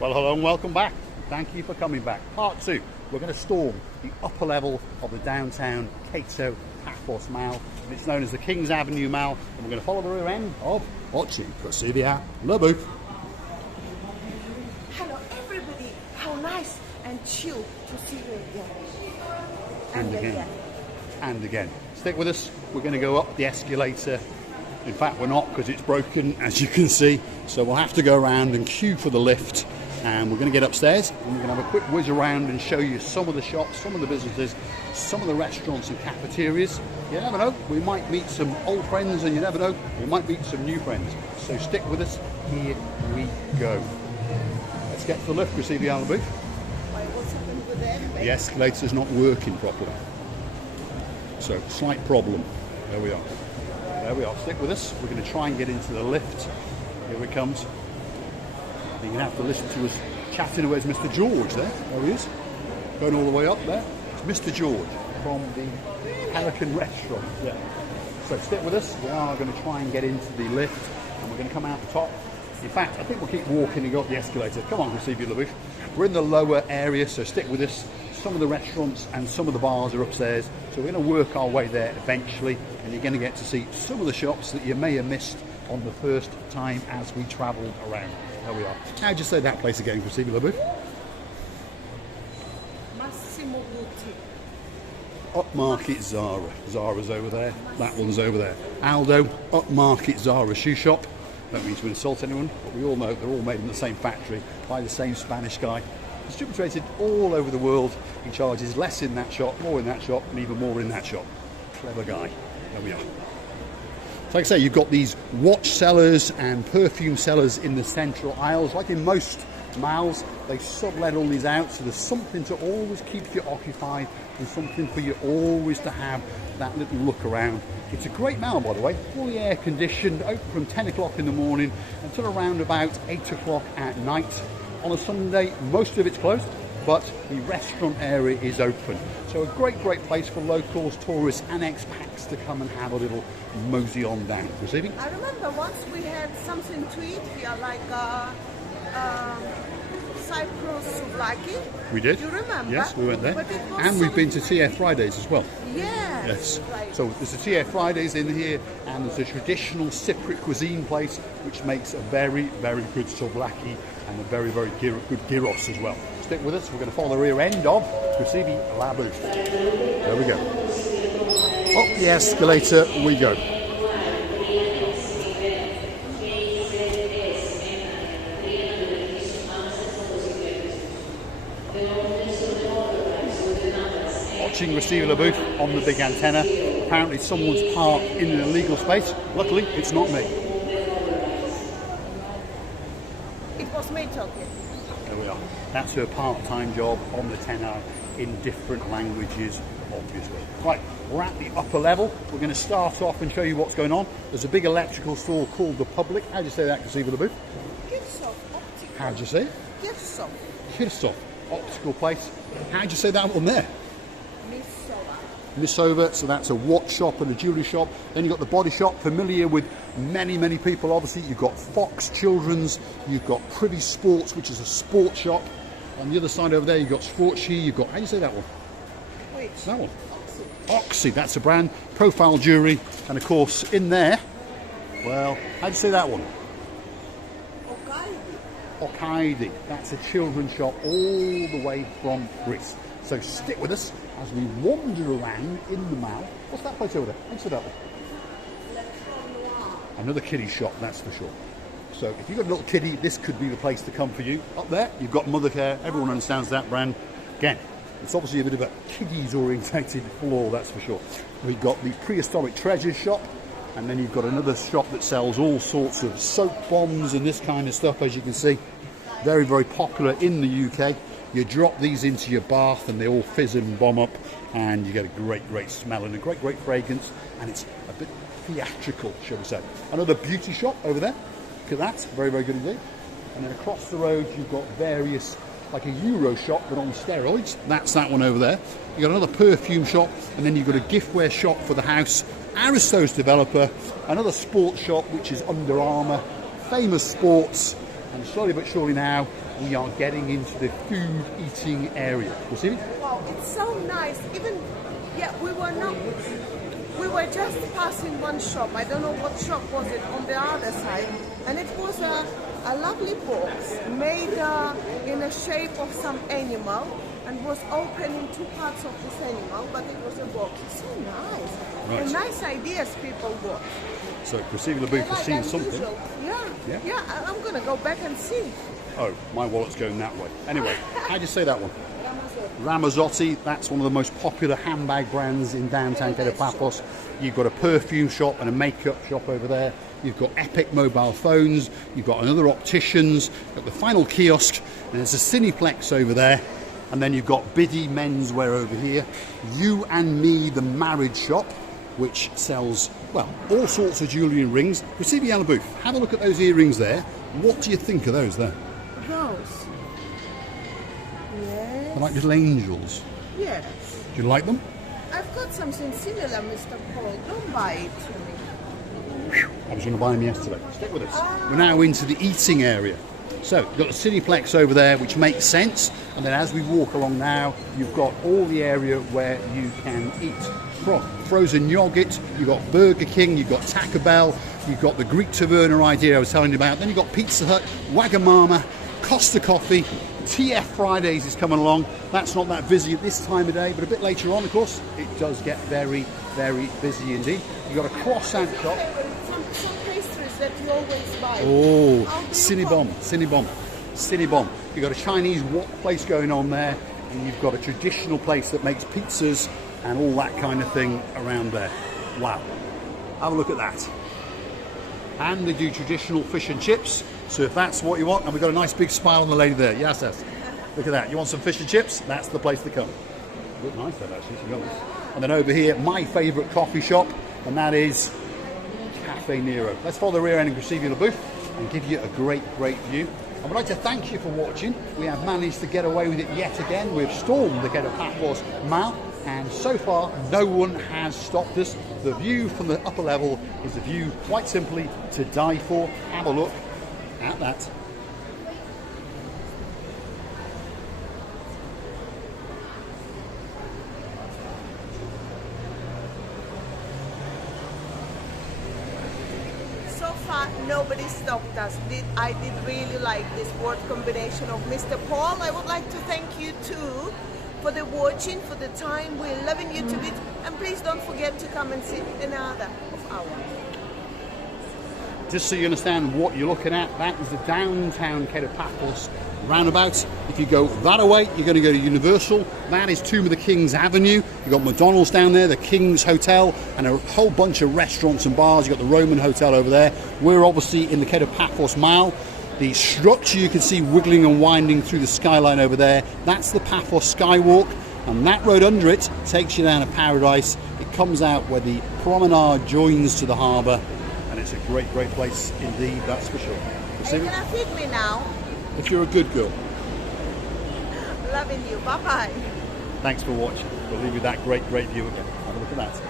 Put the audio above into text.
Well, hello and welcome back. Thank you for coming back. Part 2. We're going to storm the upper level of the downtown Cato Paphos Mall. It's known as the King's Avenue Mall, and we're going to follow the rear end of Paphos Cyprus. Hello everybody, how nice and chill to see you again. And again. And again. Stick with us. We're going to go up the escalator. In fact, we're not, because it's broken, as you can see. So we'll have to go around and queue for the lift. And we're going to get upstairs and we're going to have a quick whiz around and show you some of the shops, some of the businesses, some of the restaurants and cafeterias. You never know, we might meet some old friends, and you never know, we might meet some new friends. So stick with us. Here we go. Let's get to the lift, receive the booth. What's happened with them? The escalator's not working properly. So, slight problem. There we are. There we are. Stick with us. We're going to try and get into the lift. Here it comes. You're going to have to listen to us chatting away. There's Mr. George there. There he is. Going all the way up there. It's Mr. George from the Pelican Restaurant. Yeah. So stick with us. We are going to try and get into the lift, and we're going to come out the top. In fact, I think we'll keep walking and go up the escalator. Come on, receive your booth. We're in the lower area, so stick with us. Some of the restaurants and some of the bars are upstairs, so we're going to work our way there eventually, and you're going to get to see some of the shops that you may have missed on the first time as we travelled around. There we are. How'd you say that place again, Christina Labu? Massimo Dutti. Upmarket Zara. Zara's over there. That one's over there. Aldo, Upmarket Zara shoe shop. Don't mean to insult anyone, but we all know they're all made in the same factory by the same Spanish guy. Distributed all over the world. He charges less in that shop, more in that shop, and even more in that shop. Clever guy. There we are. So like I say, you've got these watch sellers and perfume sellers in the central aisles. Like in most malls, they sublet all these out, so there's something to always keep you occupied and something for you always to have that little look around. It's a great mall, by the way, fully air conditioned, open from 10 o'clock in the morning until around about 8 o'clock at night. On a Sunday, most of it's closed, but the restaurant area is open. So a great place for locals, tourists and expats to come and have a little mosey on down. Receiving? I remember once we had something to eat here, like Cyprus souvlaki. We did. You remember? Yes, we went there. And so we've been to TF Fridays as well. Yes. Right. So there's a TF Fridays in here, and there's a traditional Cypriot cuisine place which makes a very good souvlaki and a very good gyros as well. Stick with us. We're going to follow the rear end of Chrisivi Labu. There we go. Up the escalator we go. Watching receiver booth on the big antenna. Apparently someone's parked in an illegal space. Luckily, it's not me. It was me talking. There we are. That's her part-time job on the 10-hour in different languages, obviously. Right, we're at the upper level. We're going to start off and show you what's going on. There's a big electrical store called The Public. How do you say that, Chrisiva Labu? Kirsof Optical. How do you say it? Kirsof. Kirsof Optical place. How do you say that one there? Missova. Missova, so that's a watch shop and a jewellery shop. Then you've got the body shop, familiar with many people obviously. You've got Fox Children's, you've got Privy Sports, which is a sports shop. On the other side over there you've got Sportsy, you've got, how do you say that one? Which? That one. Oxy, that's a brand. Profile jewellery, and of course in there, well, how do you say that one? Okaidi, that's a children's shop all the way from Greece. So stick with us as we wander around in the mall. What's that place over there? Answer that one. Another kiddie shop, that's for sure. So if you've got a little kiddie, this could be the place to come for you. Up there, you've got Mothercare. Everyone understands that brand. Again, it's obviously a bit of a kiddies orientated floor, that's for sure. We've got the Prehistoric Treasures shop, and then you've got another shop that sells all sorts of soap bombs and this kind of stuff, as you can see. Very popular in the UK. You drop these into your bath and they all fizz and bomb up, and you get a great smell and a great fragrance, and it's a bit theatrical, shall we say. Another beauty shop over there. Look at that, very good indeed. And then across the road you've got various, like a Euro shop but on steroids. That's that one over there. You've got another perfume shop, and then you've got a giftware shop for the house. Aristo's developer, another sports shop which is Under Armour, Famous Sports, and slowly but surely now we are getting into the food eating area. You see? Wow, it's so nice. Even, yeah, we were just passing one shop. I don't know what shop was it on the other side. And it was a lovely box made in a shape of some animal and was open in two parts of this animal, but it was a box. It's so nice. Right. And nice ideas people got. So Christina LaBouffe has seen something. Yeah, I'm going to go back and see. Oh, my wallet's going that way. Anyway, how do you say that one? Ramazzotti, that's one of the most popular handbag brands in downtown Paphos. You've got a perfume shop and a makeup shop over there. You've got Epic mobile phones. You've got another opticians. You've got the final kiosk. And there's a Cineplex over there. And then you've got Biddy menswear over here. You and Me, the marriage shop, which sells, well, all sorts of jewellery and rings. Christina LaBouffe, have a look at those earrings there. What do you think of those there? Those? Yes. They're like little angels. Yes. Do you like them? I've got something similar, Mr. Paul. Don't buy it to me. I was going to buy them yesterday. Stick with us. We're now into the eating area. So you've got the Cineplex over there, which makes sense. And then as we walk along now, you've got all the area where you can eat. From frozen yogurt, you've got Burger King, you've got Taco Bell, you've got the Greek Taverna idea I was telling you about. Then you've got Pizza Hut, Wagamama, Costa Coffee, TF Fridays is coming along. That's not that busy at this time of day, but a bit later on, of course, it does get very, very busy indeed. You've got a croissant shop. Some pastries that you always buy. Oh, Cinnabon. You've got a Chinese wok place going on there, and you've got a traditional place that makes pizzas and all that kind of thing around there. Wow. Have a look at that. And they do traditional fish and chips. So if that's what you want, and we've got a nice big smile on the lady there. Yes. Look at that. You want some fish and chips? That's the place to come. Look nice that actually, to be honest. And then over here, my favourite coffee shop, and that is Cafe Nero. Let's follow the rear end of Christina LaBouffe and give you a great, great view. I would like to thank you for watching. We have managed to get away with it yet again. We've stormed the Paphos Mall, and so far no one has stopped us. The view from the upper level is a view quite simply to die for. Have a look at that. So far, nobody stopped us. I did really like this word combination of Mr. Paul. I would like to thank you too for the watching, for the time. We're loving you to bits. And please don't forget to come and see another of ours. Just so you understand what you're looking at, that is the downtown Paphos roundabout. If you go that away, you're going to go to Universal. That is Tomb of the Kings Avenue. You've got McDonald's down there, the King's Hotel, and a whole bunch of restaurants and bars. You've got the Roman Hotel over there. We're obviously in the Paphos Mall. The structure you can see wiggling and winding through the skyline over there, that's the Paphos Skywalk. And that road under it takes you down to Paradise. It comes out where the promenade joins to the harbour. And it's a great, great place indeed, that's for sure. Are you gonna feed me now? If you're a good girl. Loving you. Bye-bye. Thanks for watching. We'll leave you that great, great view again. Have a look at that.